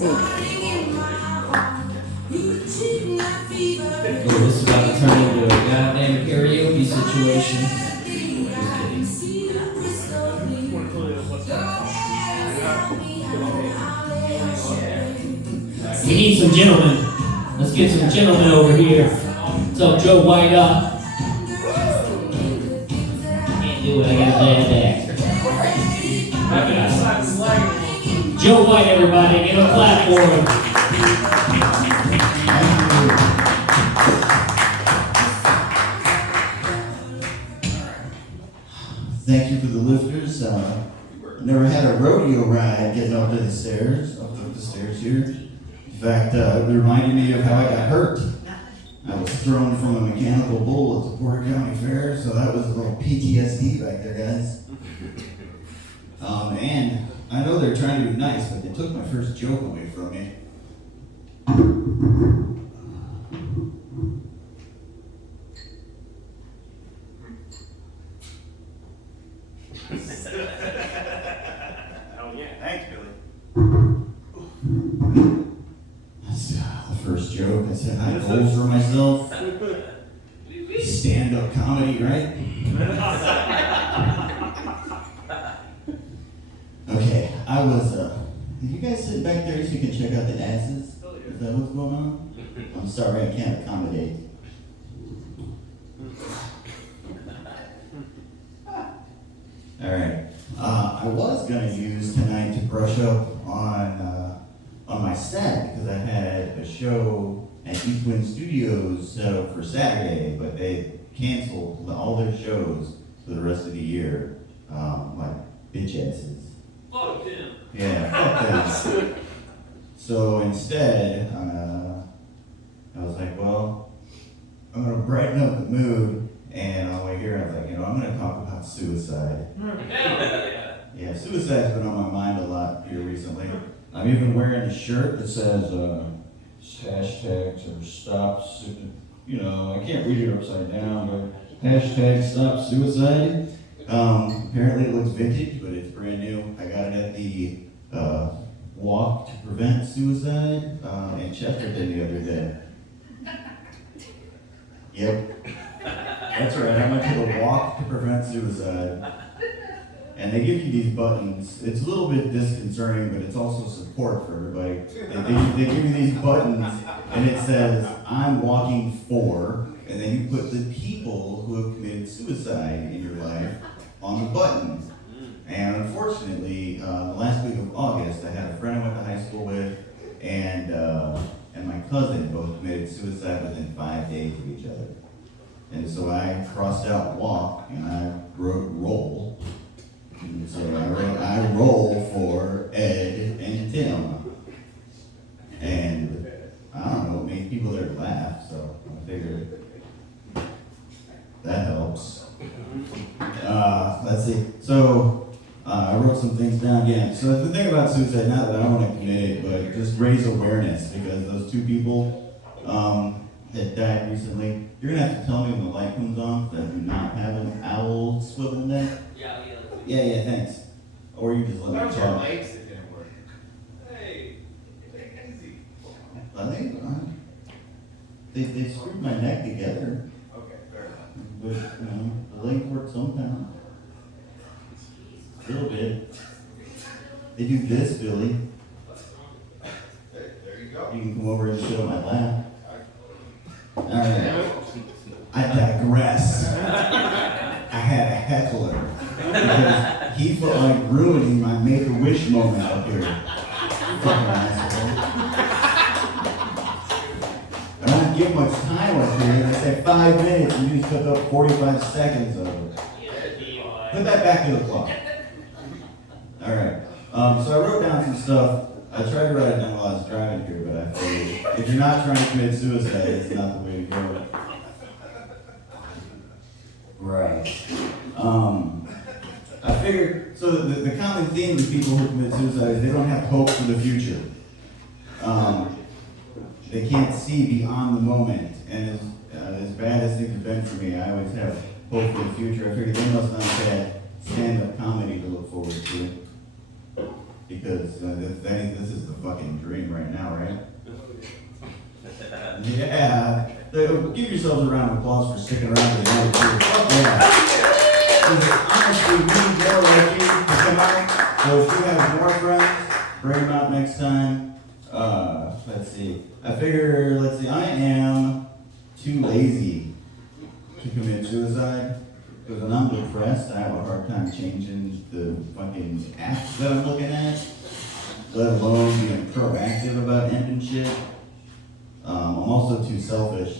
see. Oh, this is about to turn into a goddamn karaoke situation. Just kidding. We need some gentlemen. Let's get some gentlemen over here. What's up, Joe White up? Can't do it, I got a bad back. Joe White, everybody, give a clap for him. Thank you for the lifters. Never had a rodeo ride getting up the stairs here. In fact, it reminded me of how I got hurt. I was thrown from a mechanical bull at the Porter County Fair, so that was a little PTSD back there, guys. And I know they're trying to be nice, but they took my first joke away from me. Oh yeah, thanks, Billy. That's the first joke. I said I had goals for myself. Stand-up comedy, right? Okay, I was, you guys sit back there so you can check out the asses? Is that what's going on? I'm sorry, I can't accommodate. Alright, I was gonna use tonight to brush up on my set, because I had a show at East Wind Studios set up for Saturday, but they canceled all their shows for the rest of the year, like bitch asses. Fuck him. Yeah, fuck them. So instead, I was like, well, I'm gonna brighten up the mood, and on the way here, I was like, I'm gonna talk about suicide. Yeah, suicide's been on my mind a lot here recently. I'm even wearing a shirt that says hashtags or stop, I can't read it upside down, but hashtag stop suicide. Apparently it looks vintage, but it's brand new. I got it at the Walk to Prevent Suicide in Chesterton the other day. Yep. That's right, I went to the Walk to Prevent Suicide. And they give you these buttons. It's a little bit disconcerting, but it's also support for everybody. They give you these buttons, and it says, I'm walking for, and then you put the people who have committed suicide in your life on the button. And unfortunately, the last week of August, I had a friend I went to high school with, and my cousin both committed suicide within 5 days of each other. And so I crossed out walk, and I wrote roll. And so I roll for Ed and Tim. And I don't know, it made people there laugh, so I figured that helps. Let's see. So I wrote some things down again. So the thing about suicide, not that I want to commit it, but just raise awareness, because those two people that died recently, you're gonna have to tell me when the light comes on that do not have an owl swivel neck. Yeah, thanks. Or you just let me talk. Your legs that didn't work. Hey, take it easy. I think they screwed my neck together. Okay, fair enough. But the legs work sometimes. A little bit. They do this, Billy. There you go. You can come over and sit on my lap. Alright. I digress. I had a heckler. Because he felt like ruining my Make-A-Wish moment up here. Fucking asshole. I don't give much time up here. I said 5 minutes, and you just took up 45 seconds of it. Put that back to the clock. Alright. So I wrote down some stuff. I tried to write it down while I was driving here, but I figured if you're not trying to commit suicide, it's not the way to go. Right. I figured, so the common theme with people who commit suicide is they don't have hope for the future. They can't see beyond the moment. And as bad as things have been for me, I always have hope for the future. I figured they must not have had stand-up comedy to look forward to. because this is the fucking dream right now, right? Yeah. Give yourselves a round of applause for sticking around to the end. Yeah. Honestly, we need more like you to come out. So if you have more friends, bring them out next time. Let's see. I am too lazy to commit suicide. Because when I'm depressed, I have a hard time changing the fucking apps that I'm looking at, let alone being proactive about ending shit. I'm also too selfish.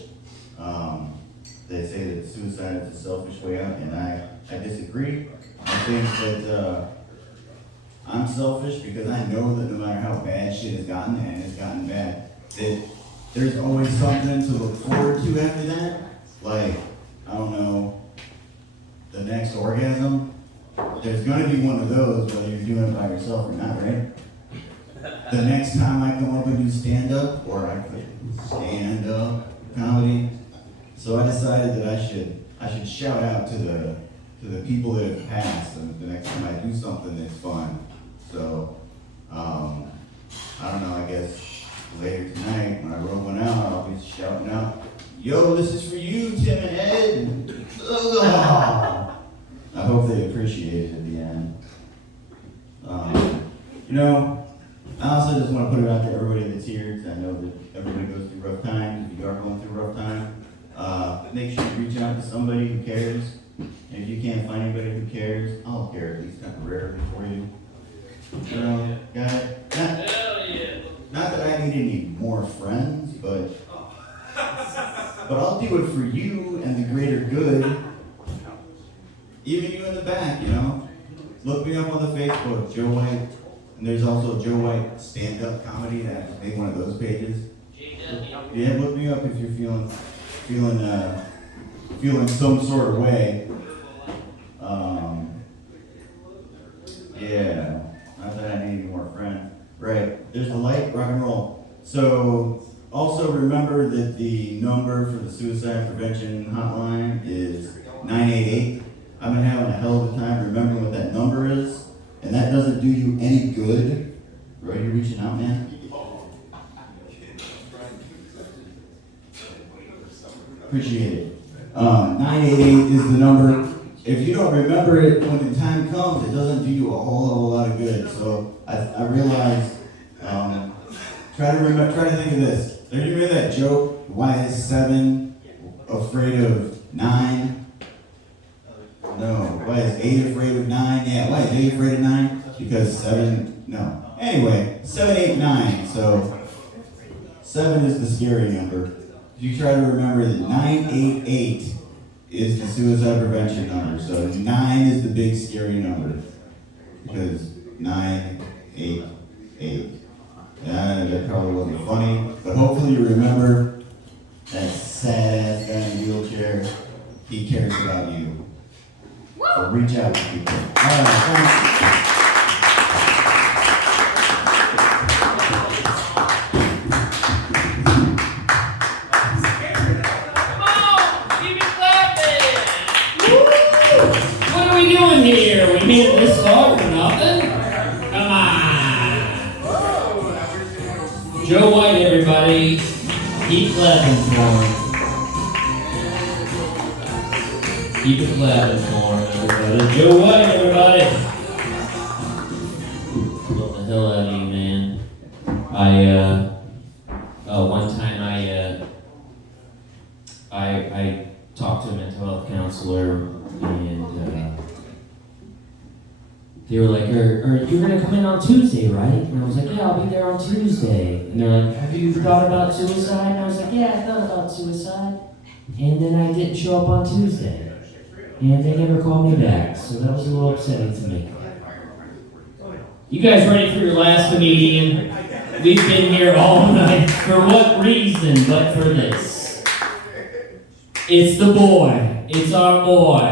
They say that suicide is a selfish way out, and I disagree. I think that I'm selfish because I know that no matter how bad shit has gotten, and it's gotten bad, that there's always something to look forward to after that. Like, I don't know, the next orgasm. There's gonna be one of those whether you're doing it by yourself or not, right? The next time I come up and do stand-up, or I could stand-up comedy. So I decided that I should shout out to the people that have passed the next time I do something that's fun. So, I don't know, I guess later tonight when I roll one out, I'll be shouting out, "Yo, this is for you, Tim and Ed." I hope they appreciate it at the end. I also just want to put it out to everybody that's here, because I know that everybody goes through rough times. If you are going through a rough time, make sure you reach out to somebody who cares. And if you can't find anybody who cares, I'll care at least temporarily for you. Not that I need any more friends, but I'll do it for you and the greater good. Even you in the back, Look me up on the Facebook, Joe White. And there's also Joe White stand-up comedy. I just made one of those pages. Yeah, look me up if you're feeling some sort of way. Yeah, not that I need any more friends. Right, there's the light, rock and roll. So also remember that the number for the suicide prevention hotline is 988. I've been having a hell of a time remembering what that number is, and that doesn't do you any good. Are you reaching out, man? Appreciate it. 988 is the number. If you don't remember it when the time comes, it doesn't do you a whole lot of good. So I realized, try to think of this. Do you remember that joke? Why is 7 afraid of 9? No. Why is 8 afraid of 9? Yeah, why is 8 afraid of 9? Because 7, no. Anyway, 7, 8, 9. So 7 is the scary number. You try to remember that 988 is the suicide prevention number. So 9 is the big scary number. Because 988. That probably wasn't funny, but hopefully you remember that sad ass guy in the wheelchair. He cares about you. So reach out to people. All right, thanks. Here, we made it this far for nothing? Come on. Joe White, everybody. Keep clapping for him. Keep it clapping for him, everybody. Joe White, everybody. Blow the hell out of you, man. One time I talked to a mental health counselor, and they were like, you're gonna come in on Tuesday, right? And I was like, yeah, I'll be there on Tuesday. And they're like, have you thought about suicide? And I was like, yeah, I thought about suicide. And then I didn't show up on Tuesday. And they never called me back, so that was a little upsetting to me. You guys ready for your last comedian? We've been here all night. For what reason but for this? It's the boy. It's our boy.